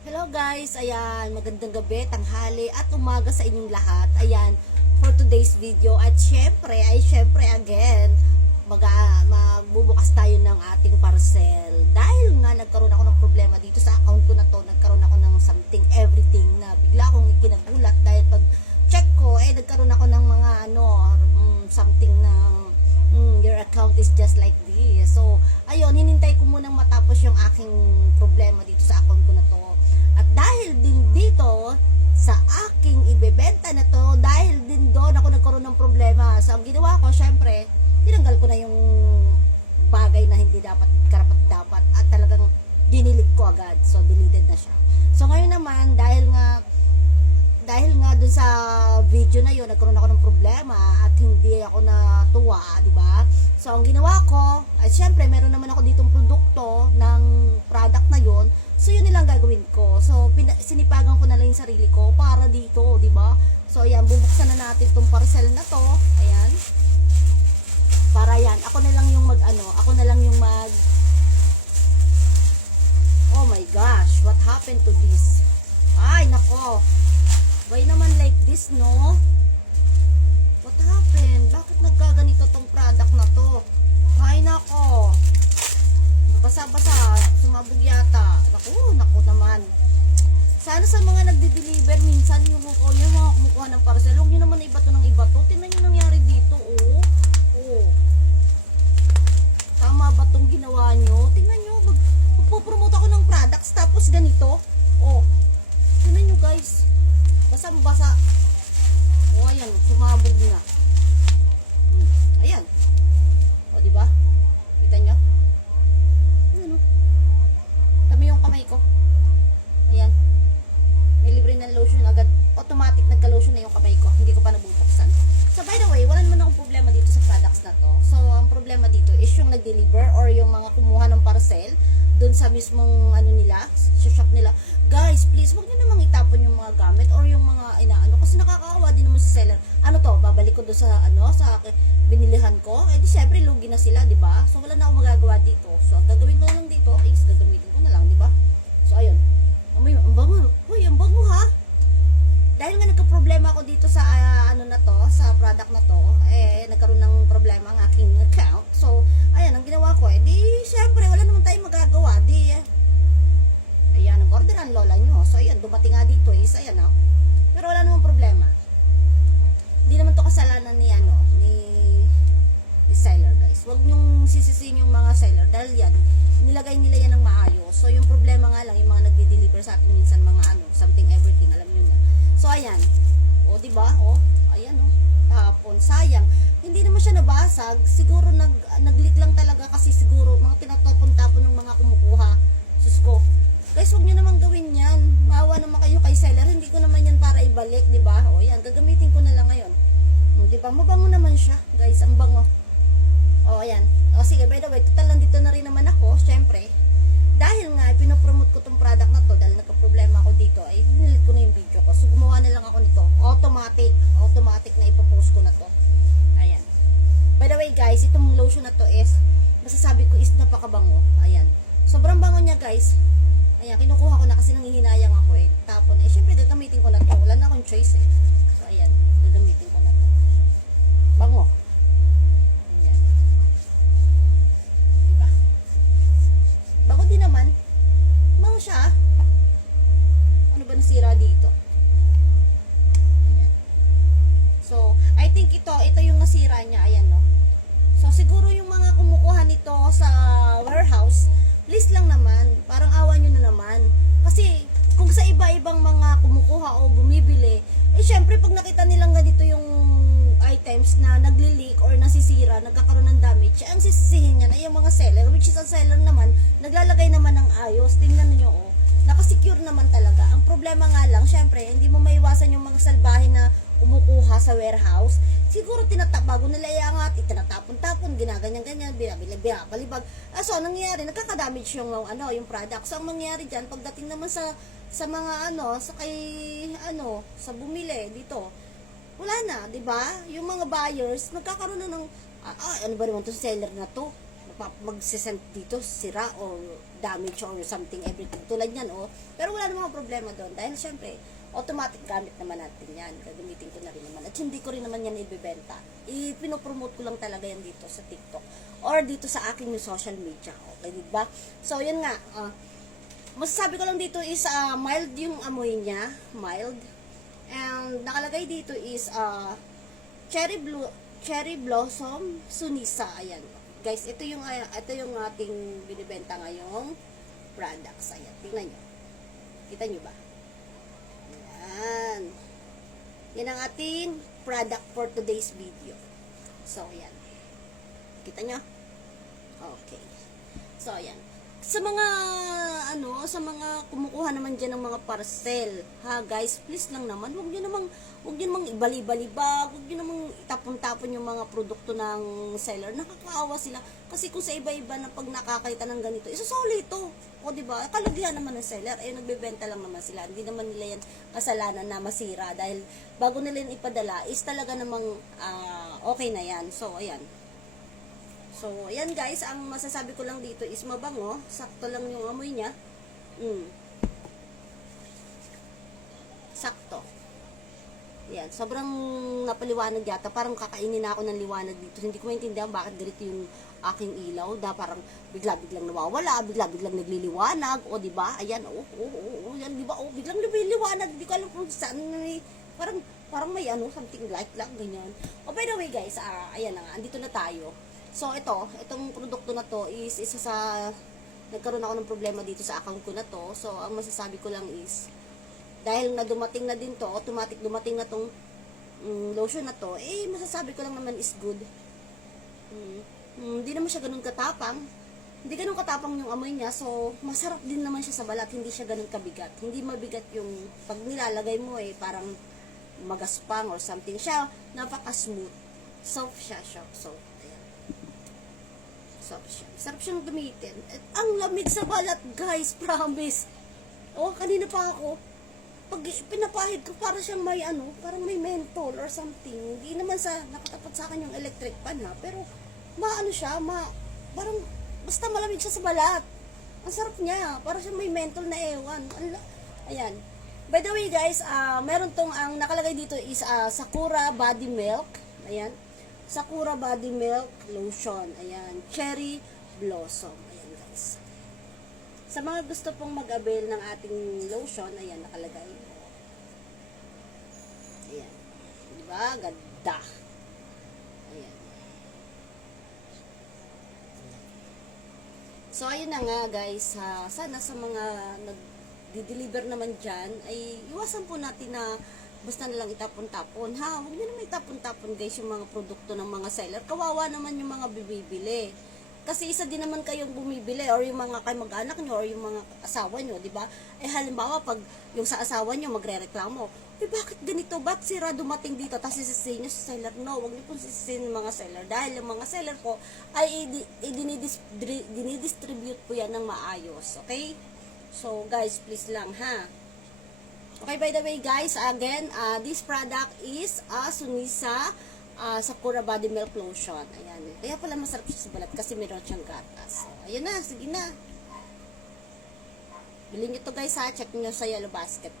Hello guys, ayan, magandang gabi, tanghali at umaga sa inyong lahat. Ayan, for today's video at syempre again, magbubukas tayo ng ating parcel. Dahil nga nagkaroon ako ng problema dito sa account ko na to, nagkaroon ako ng something, everything na bigla akong ikinagulat dahil pag check ko, nagkaroon ako ng mga something na your account is just like this. So, ayun, hinintay ko munang matapos yung aking problema dito sa account ko na to. At dahil din dito, sa aking ibebenta na to, dahil din doon ako nagkaroon ng problema. So, ang ginawa ko, syempre, tinanggal ko na yung bagay na hindi dapat, karapat-dapat, at talagang dinilit ko agad. So, deleted na siya. So, ngayon naman, dahil nga dun sa video na yun, nagkaroon ako ng problema at hindi ako natuwa, di ba? So, ang ginawa ko, ay syempre, meron naman ako ditong produkto ng product na yun. So, yun nilang gagawin ko. So, sinipagan ko na lang yung sarili ko para dito, di ba? So, ayan, bubuksan na natin tong parcel na to. Ayan. Para yan, ako na lang yung oh my gosh, what happened to this? Ay, nako. Why naman like this, no? What happened? Bakit nagkaganito tong product na to? Ay, nako. Basa-basa, sumabog yata. Naku naman. Sana sa mga nagde-deliver, minsan yung mga kumukuha ng parcel, huwag nyo naman ibato ng ibato. Tingnan nyo nangyari dito, oh. Oh. Tama ba tong ginawa nyo? Tingnan nyo, magpo-promote ako ng products, tapos ganito. Oh. Tingnan nyo, guys. Basang-basa. O, ayan. Sumabog na. Ayan. O, diba? Kita nyo? Ayan, o. Tama yung kamay ko. Ayan. May libre ng lotion agad. Automatic nagka-lotion na yung kamay ko. Hindi ko pa nabubuksan. So, by the way, wala naman akong problema dito sa products na to. So, ang problema dito is yung nag-deliver or yung mga kumuha ng parcel dun sa mismong nila, sa shop nila. Guys, please, huwag nyo namang itapon yung mga gamit or yung mga kasi nakakaawa din naman sa seller. Ano to, babalik ko doon sa sa binilihan ko. Di syempre lugi na sila, di ba? So wala na akong magagawa dito. So ang gagawin ko na lang dito is gagamitin ko na lang, di ba? So ayun. Ang bango. Uy, ang bango ha. Dahil nga nagka-problema ako dito sa sa product na to, nagkaroon ng problema ang aking account. So, ayan, ang ginawa ko, di syempre wala naman tayong magagawa, ayan, nag-order ang lola nyo. So, ayan, dumating nga dito is, ayan, pero wala namang problema. Hindi naman to kasalanan ni seller, guys. Huwag nyong sisisihin yung mga seller dahil yan, nilagay nila yan ng maayos. So, yung problema nga lang, yung mga nagde-deliver sa atin minsan, mga something, everything, alam nyo na. So, ayan. O, diba? O, ayan, o. Tapon, sayang. Hindi naman siya nabasag. Siguro nag-leak lang talaga kasi siguro mga tinatapon-tapon ng mga kumukuha. Sus ko. Guys, huwag nyo naman gawin yan. Maawa naman kayo kay seller. Hindi ko naman yan para ibalik, diba? O, yan. Gagamitin ko na lang ngayon. Diba? Mabango naman siya. Guys, ang bango. O, ayan. O, sige, by the way, total nandito na rin naman ako. Syempre, dahil nga, pinopromote ko tong product na to, dahil nagka-problema ako dito, ay pinilit ko na yung video ko. So, gumawa na lang ako nito. Automatic na ipopost ko na to. Ayan. By the way, guys, itong lotion na to is, masasabi ko is napakabango. Ayan. Sobrang bango niya, guys. Ayan, kinukuha ko na kasi nangihinayang ako Tapon syempre, gagamitin ko na to. Wala na akong choice So, ayan. Gagamitin ko na to. Bango. Ayan. Diba? Bango din naman. Bango siya. Ano ba nasira dito? Ayan. So, I think ito yung nasira niya. Ayan, no? So, siguro yung mga kumukuha nito sa warehouse, please lang naman. Parang awa nyo na naman. Kasi, kung sa iba-ibang mga kumukuha o bumibili, syempre, pag nakita nilang ganito yung items na nagli-leak or nasisira, nagkakaroon ng damage, ang sisisihin yan ay yung mga seller, which is ang seller naman, naglalagay naman ng ayos. Tingnan nyo, nakasecure naman talaga. Ang problema nga lang, syempre, hindi mo maiwasan yung mga salbahe na kumukuha sa warehouse. Siguro bago nila iangat, itinatapon-tapon, ginaganyan-ganyan, binabalibag. So, nangyayari, nagkakadamage yung product. So, ang mangyayari dyan, pagdating naman sa mga sa bumili dito, wala na, 'di ba? Yung mga buyers, nagkakaroon na ng ano ba naman 'to seller na 'to? magsisend dito sira or damage or something everything tulad yan pero wala namang problema doon dahil syempre automatic gamit naman natin yan, gagamitin ko na rin naman at hindi ko rin naman yan ibebenta, ipinopromote ko lang talaga yan dito sa TikTok or dito sa aking social media, okay diba? So yan nga, masasabi ko lang dito is mild yung amoy niya, mild, and nakalagay dito is cherry blossom sunisa. Ayan guys, ito yung ating binibenta ngayong products. Ayan, tingnan nyo, kita nyo ba? Ayan, yan ang ating product for today's video. So ayan, kita nyo? Okay, so ayan, sa mga sa mga kumukuha naman diyan ng mga parcel, ha guys, please lang naman, huwag niyo namang ibali-balibag, huwag niyo namang itapon-tapon yung mga produkto ng seller. Nakakaawa sila kasi kung sa iba-iba na pag nakakita ng ganito, isusoli ito. O di ba? Kalagihan naman ng seller, nagbebenta lang naman sila. Hindi naman nila yan kasalanan na masira dahil bago nila yan ipadala is talaga namang okay na yan. So ayan. So, ayan guys, ang masasabi ko lang dito is mabango. Sakto lang yung amoy niya. Sakto. Ayan, sobrang napaliwanag yata. Parang kakainin na ako ng liwanag dito. Hindi ko maintindihan bakit ganito yung aking ilaw. Parang bigla-biglang nawawala, bigla-biglang nagliliwanag. O, diba? Ayan, yan, diba? O, biglang lumiliwanag. Hindi ko alam kung saan. Parang may something like lang, ganyan. O, by the way guys, ayan na nga, andito na tayo. So, itong produkto na to is isa sa, nagkaroon ako ng problema dito sa account ko na to. So, ang masasabi ko lang is, dahil na dumating na din to, automatic dumating na tong lotion na to, masasabi ko lang naman is good. Hindi naman siya ganun katapang. Hindi ganun katapang yung amoy niya. So, masarap din naman siya sa balat. Hindi siya ganun kabigat. Hindi mabigat yung, pag nilalagay mo parang magaspang or something. Siya, napaka-smooth. Soft siya. So, sarap siyang gamitin. Ang lamig sa balat, guys, promise. Kanina pa ako, pag pinapahid ko, para siyang may parang may menthol or something. Hindi naman nakatapat sa akin yung electric pan pero parang basta malamig siya sa balat. Ang sarap niya, para siyang may menthol na ewan. Ayan. By the way guys, meron tong, ang nakalagay dito is Sakura Body Milk. Ayan. Sakura Body Milk Lotion. Ayan. Cherry Blossom. Ayan guys. Sa mga gusto pong mag-avail ng ating lotion, ayan nakalagay. Ayan. Diba? Ganda. Ayan. So, ayun na nga guys. Sana sa mga nag-deliver naman dyan, ay iwasan po natin na basta nalang itapon-tapon. Huwag nyo naman itapon-tapon guys yung mga produkto ng mga seller. Kawawa naman yung mga bibili. Kasi isa din naman kayong bumibili or yung mga mag-anak nyo or yung mga asawa nyo, di ba? Halimbawa, pag yung sa asawa nyo magre-reklamo, bakit ganito? Ba't sira dumating dito? Tapos sisisihin nyo sa seller? No, huwag nyo pong sisisihin ng mga seller. Dahil yung mga seller po ay dinidistribute po yan ng maayos. Okay? So, guys, please lang, Okay, by the way guys, again, this product is Sunisa Sakura Body Milk Lotion. Ayan. Kaya pala masarap siya sa balat kasi meron siyang gatas. So, ayan na, sige na. Bilhin nyo to guys Check nyo sa Yellow Basket.